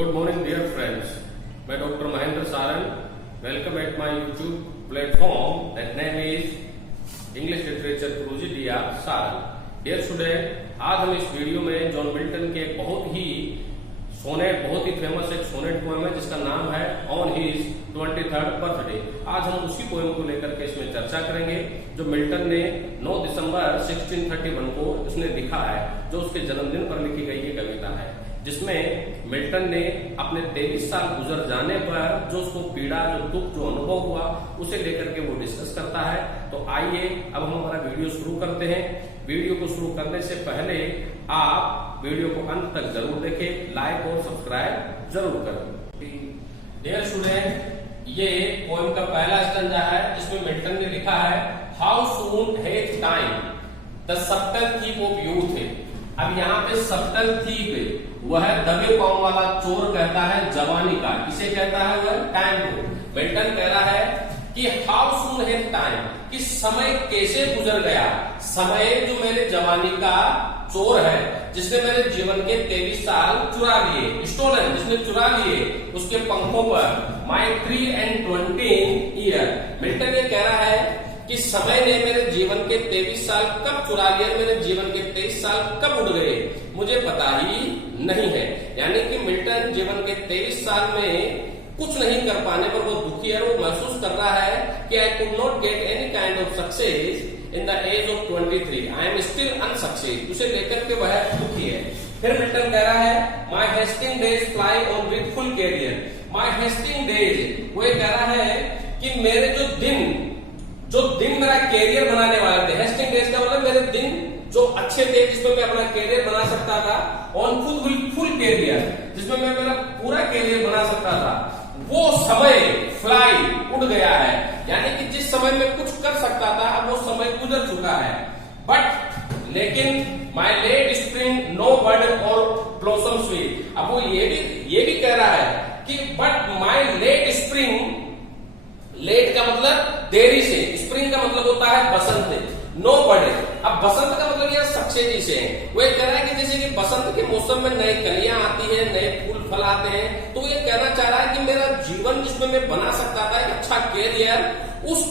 Good morning, dear friends. मैं doctor Mahendra Saran. Welcome at my YouTube platform. That name is English Literature Guruji D.R. Saran. Dear student, आज हम इस video में John Milton के बहुत ही famous एक सोनेट पोएम है जिसका नाम है ऑन हिज 23rd बर्थडे. आज हम उसी पोएम को लेकर के इसमें चर्चा करेंगे जो मिल्टन ने 9 दिसंबर 1631 को उसने लिखा है, जो उसके जन्मदिन पर लिखी गई ये कविता है, जिसमें मिल्टन ने अपने 23 साल गुजर जाने पर जो उसको पीड़ा, जो दुख, जो अनुभव हुआ उसे लेकर के वो डिस्कस करता है. तो आइए अब हम हमारा वीडियो शुरू करते हैं. वीडियो को शुरू करने से पहले आप वीडियो को अंत तक जरूर देखें, लाइक और सब्सक्राइब जरूर करें. डियर स्टूडेंट, ये पोएम का पहला स्टैंजा है जिसमें मिल्टन ने लिखा है how soon Heath time the subtle thief of youth. अब यहाँ पे सब्टल थीप वह दबे पांव वाला चोर कहता है जवानी का. किसे कहता है? वह टाइम को. मिल्टन कह रहा है कि हाउ सून हेथ टाइम, कि समय कैसे गुजर गया. समय जो मेरे जवानी का चोर है, जिसने मेरे जीवन के 23 साल चुरा लिए, स्टोलन, जिसने चुरा लिए उसके पंखों पर माई 3 and 20 ईयर. मिल्टन ये कह रहा है कि समय ने मेरे जीवन के 23 साल कब चुरा लिए, मेरे जीवन के 23 साल कब उड़ गए, मुझे पता ही नहीं है. यानी कि मिल्टन जीवन के 23 साल में कुछ नहीं कर पाने पर वो दुखी है. वो महसूस कर रहा है कि I could not get any kind of success in the age of 23. I am still unsuccess. उसे लेकर के वह दुखी है. फिर मिल्टन कह रहा है my hasting days fly on with full career. My hasting days, वो ये कह रहा है कि मेरे जो दिन मेरा कैरियर बनाने वाले थे. हेस्टिंग डेज का मतलब मेरे दिन जो अच्छे थे, जिसमें मैं अपना कैरियर बना सकता था, ऑन फुल कैरियर, जिसमें मैं मेरा पूरा कैरियर बना सकता था, वो समय फ्लाई उड़ गया है. यानी कि जिस समय में कुछ कर सकता था अब वो समय गुजर चुका है. बट लेकिन my late spring no bird or blossom sweet. अब वो ये भी कह रहा है कि but my late spring, late का मतलब देरी से, स्प्रिंग का मतलब होता है बसंत, नो बर्ड. अब बसंत का मतलब यह सक्सेस से है. वो ये कह रहा है कि जैसे कि बसंत के मौसम में नई कलियां आती है, नए फूल फल आते हैं, तो ये कहना चाह रहा है कि मेरा जीवन जिसमें मैं बना सकता था एक अच्छा कैरियर, उस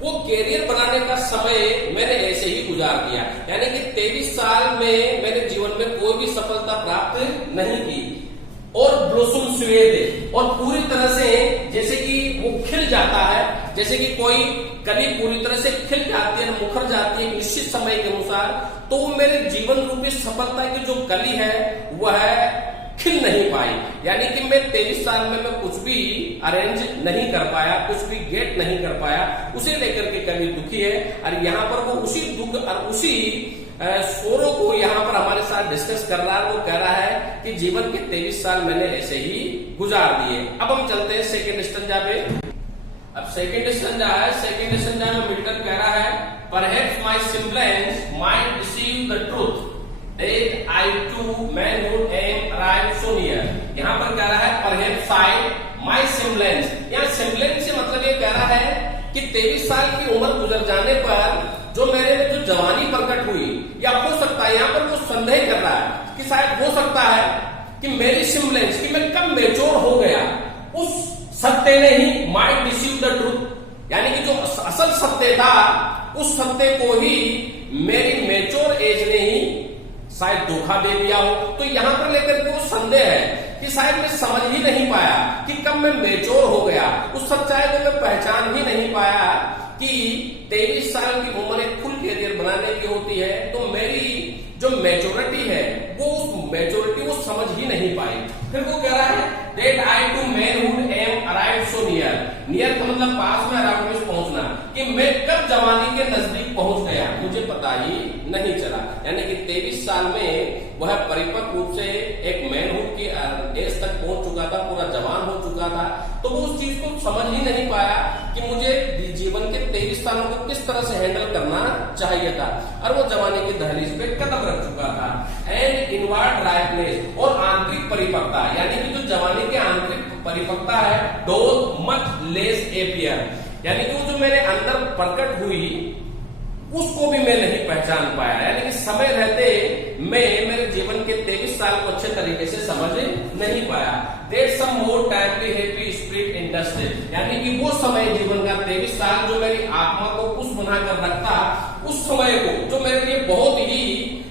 वो कैरियर बनाने का समय मैंने ऐसे ही गुजार दिया. यानी कि 23 साल में मैंने जीवन में कोई भी सफलता प्राप्त नहीं की. और ब्लॉसम स्वेद, और पूरी तरह से जैसे कि वो खिल जाता है, जैसे कि कोई कली पूरी तरह से खिल जाती है, मुखर जाती है निश्चित समय के अनुसार, तो वो मेरे जीवन रूपी सफलता की जो कली है वह खिल नहीं पाई. यानी कि मैं 23 साल में मैं कुछ भी अरेंज नहीं कर पाया, कुछ भी गेट नहीं कर पाया. उसे लेकर के कवि दुखी है. और यहाँ पर वो उसी दुख और उसी सोरो को यहाँ पर हमारे साथ डिस्कस कर रहा है. वो कह रहा है कि जीवन के 23 साल मैंने ऐसे ही गुजार दिए. अब हम चलते हैं सेकेंड स्टैंजा पे. अब सेकेंड स्टैंजा है. सेकेंड स्टैंजा में मिल्टन कह रहा है perhaps my semblance might deceive the truth that I too manhood am arrived so near. यहाँ पर कह रहा है perhaps I my semblance. यहाँ semblance से मतलब ये कह रहा है कि 23 साल की उम्र गुजर जाने पर जो मेरे में जो जवानी प्रकट हुई, या हो सकता है यहाँ पर वो संदेह कर रहा है कि शायद हो सकता है कि मेरी सिम्बलेंस, कि मैं कब मेच्योर हो गया, उस सत्य ने he might deceive the truth, यानी कि जो असल सत्य था उस सत्य को ही मेरी मेच्योर एज ने ही शायद धोखा दे दिया हो. तो यहाँ पर लेकर के वो संदेह है कि शायद मैं समझ ही नहीं पाया कि कब मैं मेच्योर हो गया. उस सच्चाई को मैं पहचान ही नहीं पाया कि 23 साल की उम्र एक फुल कैरियर बनाने की होती है. तो मेरी जो मेच्योरिटी है वो उस मेच्योरिटी वो समझ ही नहीं पाई. फिर वो कह रहा है that I to manhood am arrived so near. Near का मतलब पास में, अराउंड में पहुंचना, कि मैं कब जवानी के नजदीक पहुंच गया मुझे पता ही नहीं चला. यानी कि 23 साल में वह परिपक्व रूप से एक मैनहुड की एज तक पहुंच चुका था, पूरा जवान हो चुका था. तो वो उस चीज को समझ ही नहीं पाया कि मुझे जीवन के 23 सालों को किस तरह से हैंडल करना चाहिए था. और वो जवानी की दहलीज पे कदम रख चुका था. एंड इनवर्ड राइटनेस, और आंतरिक परिपक्वता, यानी कि जो जवानी की आंतरिक परिपक्वता है, डोज मच लेस एपियर, यानी कि वो जो मेरे अंदर प्रकट हुई उसको भी मैं नहीं पहचान पाया। यानी कि समय रहते मैं मेरे जीवन के 23 साल को अच्छे तरीके से समझ नहीं पाया। There's some more timely happy spirit interested, यानी कि वो समय जीवन का 23 साल जो मेरी आत्मा को खुश बनाकर रखता, उस समय को जो मेरे लिए बहुत ही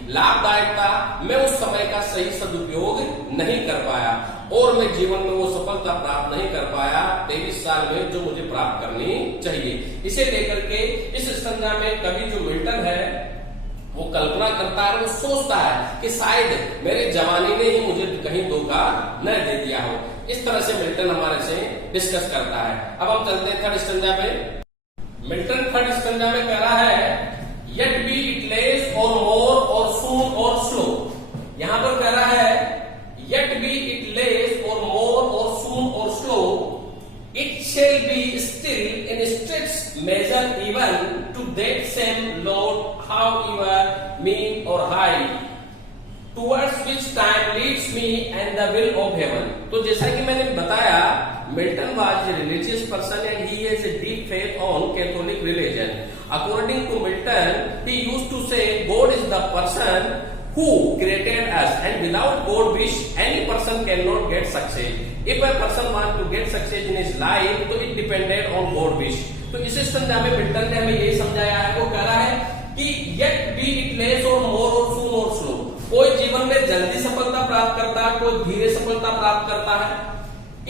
लाभदायक था, मैं उस समय का सही सदुपयोग नहीं कर पाया और मैं जीवन में वो सफलता प्राप्त नहीं कर पाया 23 साल में जो मुझे प्राप्त करनी चाहिए। इसे लेकर के इस संज्ञा में कवि जो मिल्टन है वो कल्पना करता है, वो सोचता है कि शायद मेरे जवानी ने ही मुझे कहीं धोखा न दे दिया हो। इस तरह से मिल्टन हमारे से डिस्कस करता है। अब हम चलते हैं थर्ड स्टैंजा पे। मिल्टन थर्ड स्टैंजा में कह रहा है yet be it less or more or soon or slow। यहां पर कह रहा है yet be it less or more or soon or slow, it shall be still in strict measure even to that same Lord, however mean or high, towards which time leads me and the will of heaven। तो जैसा कि मैंने बताया, Milton was a religious person and he has a deep faith on Catholic religion। According to Milton, he used to say God is the person who created us and without God wish any person cannot get success। If a person wants to get success in his life, तो it depended on God wish। तो इस संज्ञा में Milton ने हमें यही समझाया है। वो कह रहा है कि yet be it less or more or soon or slow, कोई जीवन में जल्दी सफलता प्राप्त करता है, कोई धीरे सफलता प्राप्त करता है।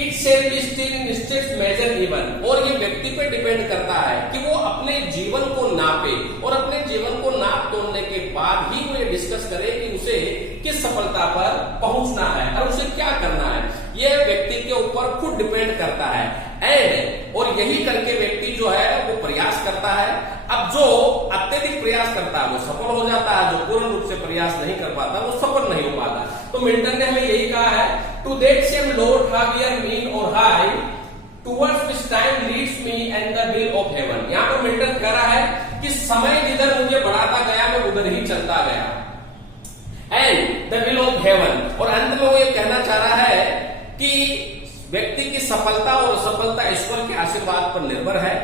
It shall be still in strict measure even, और ये व्यक्ति पे डिपेंड करता है कि वो अपने जीवन को नापे और अपने जीवन को नाप तोड़ने के बाद ही वो ये डिस्कस करे कि उसे किस सफलता पर पहुंचना है और उसे क्या करना है। यह व्यक्ति के ऊपर खुद डिपेंड करता है एंड और यही करके व्यक्ति जो है वो प्रयास करता है। अब जो अत्यधिक प्रयास करता है वो सफल हो जाता है, जो पूर्ण रूप से प्रयास नहीं कर पाता वो सफल नहीं हो पाता। तो मिल्टन ने हमें यही कहा है, to that same lord however mean or high, towards which time leads me and the will of heaven. यहाँ पर मिल्टन कह रहा है कि समय जिधर मुझे बढ़ाता गया मैं उधर ही चलता गया, and the will of haven. और अंत में वो ये कहना चाह रहा है कि व्यक्ति की सफलता और असफलता ईश्वर के आशीर्वाद पर निर्भर है।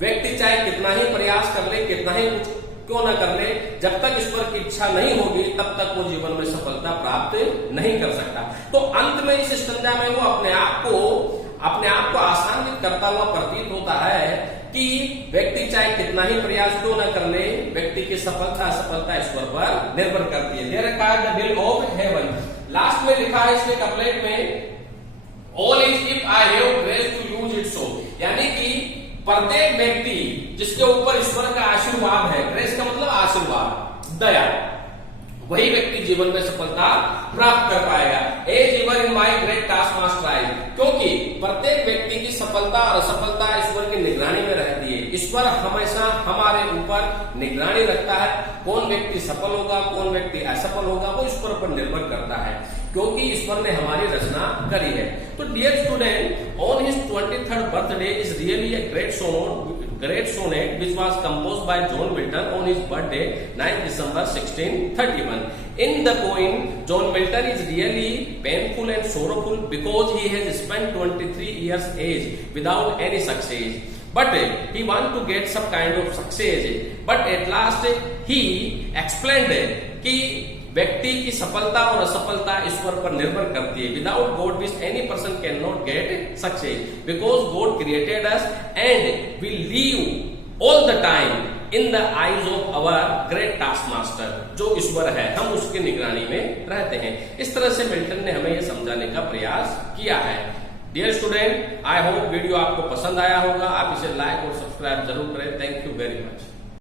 व्यक्ति चाहे कितना ही प्रयास कर ले, कितना ही कुछ क्यों न कर ले, जब तक ईश्वर की इच्छा नहीं होगी तब तक वो जीवन में सफलता प्राप्त नहीं कर सकता। तो अंत में इस संज्ञा में वो अपने आप को आसान्वित करता हुआ प्रतीत होता है कि व्यक्ति चाहे कितना ही प्रयास क्यों न कर ले, व्यक्ति की सफलता असफलता ईश्वर पर निर्भर करती है। There is the will of heaven. लास्ट में लिखा है इसके कपलेट में, all is if I have grace to use it so, यानी कि प्रत्येक व्यक्ति जिसके ऊपर ईश्वर का आशीर्वाद है, ग्रेस का मतलब आशीर्वाद, दया, वही व्यक्ति जीवन में सफलता प्राप्त कर पाएगा। As even in my great task master eye, क्योंकि प्रत्येक व्यक्ति की सफलता और असफलता ईश्वर की निगरानी में रहती है। ईश्वर हमेशा हमारे ऊपर निगरानी रखता है। कौन व्यक्ति सफल होगा, कौन व्यक्ति असफल होगा, वो ईश्वर पर निर्भर करता है, क्योंकि ईश्वर ने हमारी रचना करी है। तो dear student, on his 23rd birthday is really a great sonnet which was composed by John Milton on his birthday 9th December 1631. In the poem, John Milton is really painful and sorrowful because he has spent 23 years age without any success. But he want to get some kind of success. But at last he explained कि व्यक्ति की सफलता और असफलता ईश्वर पर निर्भर करती है। Without God which any person can not get success, because God created us and we live all the time in the eyes of our great task master. जो ईश्वर है हम उसकी निगरानी में रहते हैं। इस तरह से मिल्टन ने हमें यह समझाने का प्रयास किया है। Dear student, I hope video आपको पसंद आया होगा। आप इसे लाइक और सब्सक्राइब जरूर करें। Thank you very much.